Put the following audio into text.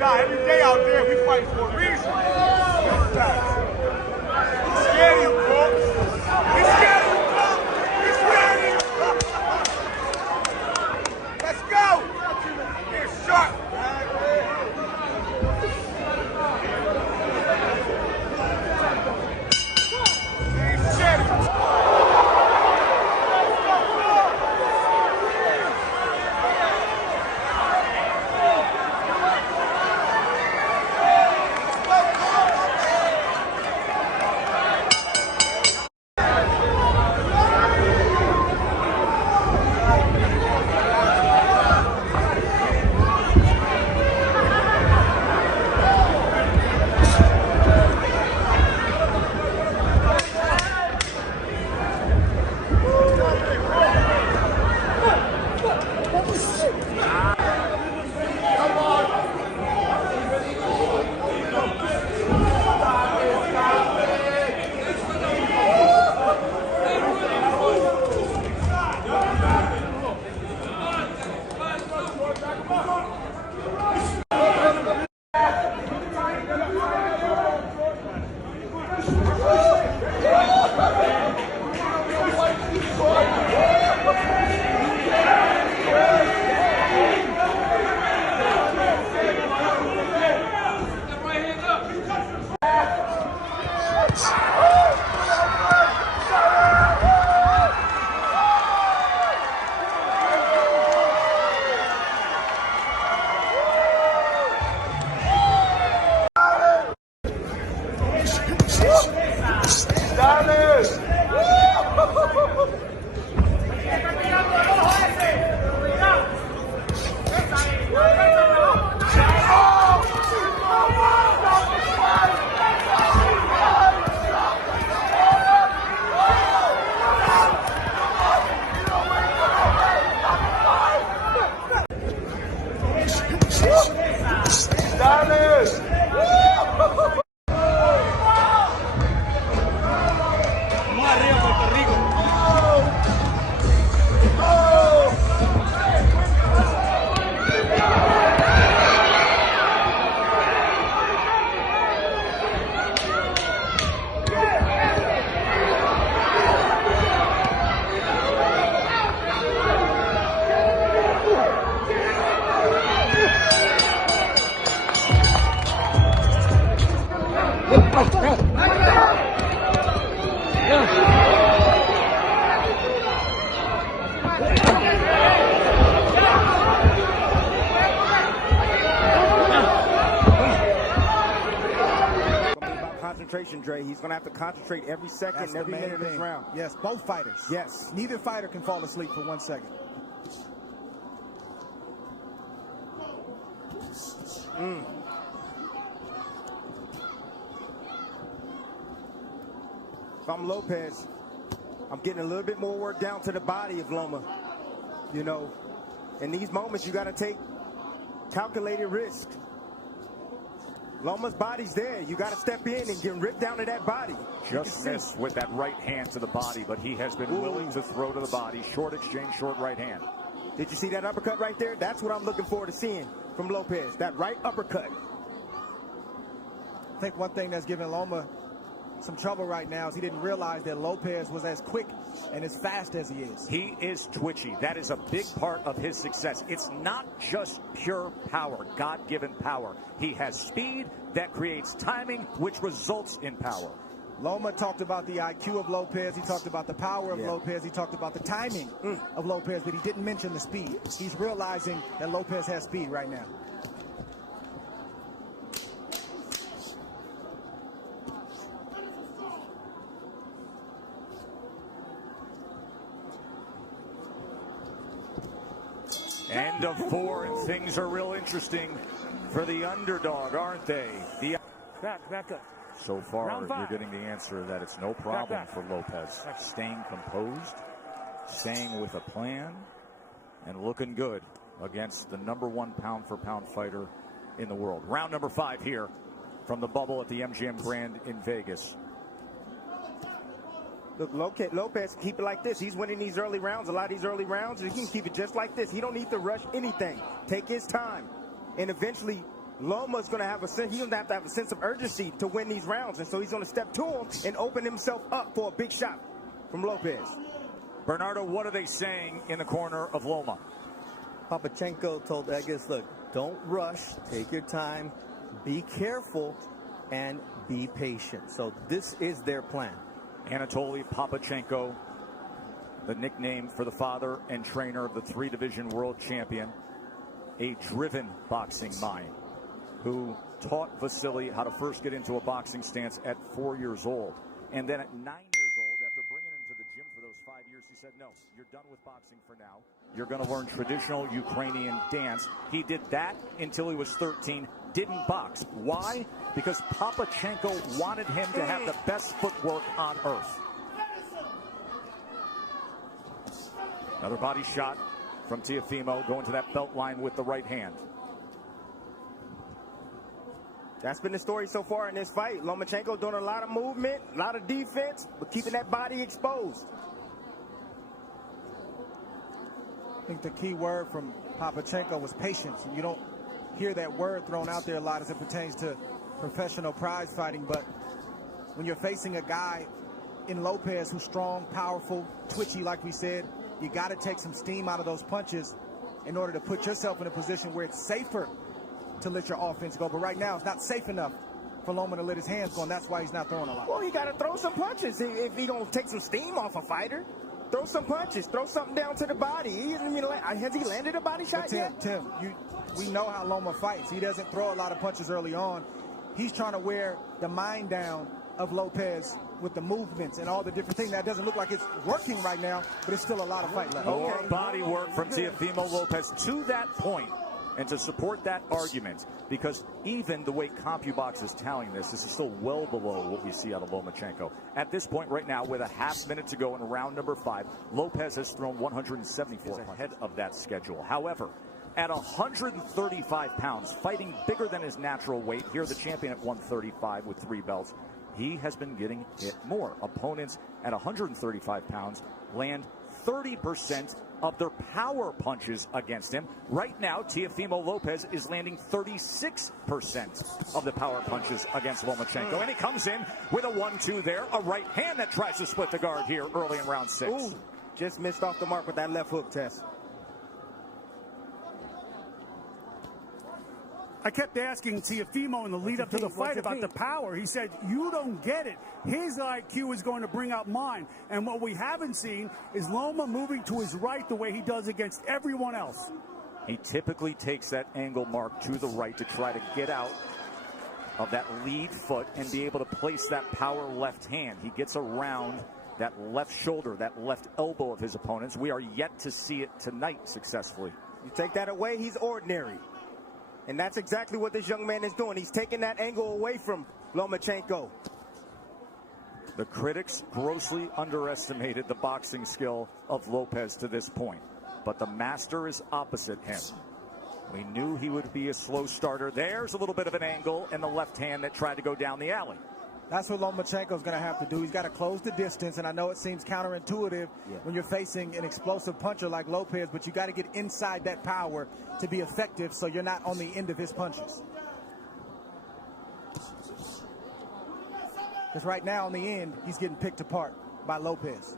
die every day out there. We fight for a reason. We're scared of you, folks. We're scared of you, folks. We're scared of you. Let's go. Here's sharp. Concentration, Dre. He's going to have to concentrate every second, every minute of this round. Yes, both fighters. Yes. Neither fighter can fall asleep for 1 second. If I'm Lopez, I'm getting a little bit more work down to the body of Loma. You know, in these moments, you got to take calculated risk. Loma's body's there. You got to step in and get ripped down to that body. Just missed with that right hand to the body, but he has been willing to throw to the body. Short exchange, short right hand. Did you see that uppercut right there? That's what I'm looking forward to seeing from Lopez, that right uppercut. I think one thing that's giving Loma some trouble right now is he didn't realize that Lopez was as quick and as fast as he is. He is twitchy. That is a big part of his success. It's not just pure power, God-given power. He has speed that creates timing, which results in power. Loma talked about the IQ of Lopez. He talked about the power of Lopez. He talked about the timing of Lopez, but he didn't mention the speed. He's realizing that Lopez has speed right now. End of 4, and things are real interesting for the underdog, aren't they? Back up. So far, you're getting the answer that it's no problem for Lopez. Staying composed, staying with a plan, and looking good against the #1 pound-for-pound fighter in the world. Round number 5 here from the bubble at the MGM Grand in Vegas. Look, Lopez keep it like this. He's winning these early rounds, a lot of these early rounds. He can keep it just like this. He don't need to rush anything. Take his time. And eventually, Loma's going to have a sense, he's going to have a sense of urgency to win these rounds. And so he's going to step to him and open himself up for a big shot from Lopez. Bernardo, what are they saying in the corner of Loma? Lomachenko told Eggers, look, don't rush, take your time, be careful, and be patient. So this is their plan. Anatoly Lomachenko, the nickname for the father and trainer of the 3-division world champion, a driven boxing mind who taught Vasily how to first get into a boxing stance at 4 years old. And then at 9 years old, after bringing him to the gym for those 5 years, he said, no, you're done with boxing for now. You're going to learn traditional Ukrainian dance. He did that until he was 13, didn't box. Why? Because Lomachenko wanted him to have the best footwork on earth. Another body shot from Teofimo, going to that belt line with the right hand. That's been the story so far in this fight. Lomachenko doing a lot of movement, a lot of defense, but keeping that body exposed. I think the key word from Lomachenko was patience, and you don't hear that word thrown out there a lot as it pertains to professional prize fighting. But when you're facing a guy in Lopez who's strong, powerful, twitchy, like we said, you got to take some steam out of those punches in order to put yourself in a position where it's safer to let your offense go. But right now, it's not safe enough for Loma to let his hands go, and that's why he's not throwing a lot. Well, he got to throw some punches if he gonna take some steam off a fighter. Throw some punches, throw something down to the body. Has he landed a body shot yet? Tim, we know how Loma fights. He doesn't throw a lot of punches early on. He's trying to wear the mind down of Lopez with the movements and all the different things. That doesn't look like it's working right now, but it's still a lot of fight left. More body work from Teofimo Lopez to that point. And to support that argument, because even the way CompuBox is tallying this is still well below what we see out of Lomachenko. At this point right now, with a half minute to go in round number 5, Lopez has thrown 174 ahead of that schedule. However, at 135 pounds, fighting bigger than his natural weight, here the champion at 135 with 3 belts, he has been getting hit more. Opponents at 135 pounds land 30% of their power punches against him. Right now, Teofimo Lopez is landing 36% of the power punches against Lomachenko. And he comes in with a 1-2 there, a right hand that tries to split the guard here early in round 6. Ooh, just missed off the mark with that left hook test. I kept asking Teofimo in the lead up to the fight about the power. He said, you don't get it. His IQ is going to bring out mine. And what we haven't seen is Loma moving to his right the way he does against everyone else. He typically takes that angle mark to the right to try to get out of that lead foot and be able to place that power left hand. He gets around that left shoulder, that left elbow of his opponents. We are yet to see it tonight successfully. You take that away, he's ordinary. And that's exactly what this young man is doing. He's taking that angle away from Lomachenko. The critics grossly underestimated the boxing skill of Lopez to this point. But the master is opposite him. We knew he would be a slow starter. There's a little bit of an angle in the left hand that tried to go down the alley. That's what Lomachenko's going to have to do. He's got to close the distance, and I know it seems counterintuitive when you're facing an explosive puncher like Lopez, but you got to get inside that power to be effective so you're not on the end of his punches. Because right now, on the end, he's getting picked apart by Lopez.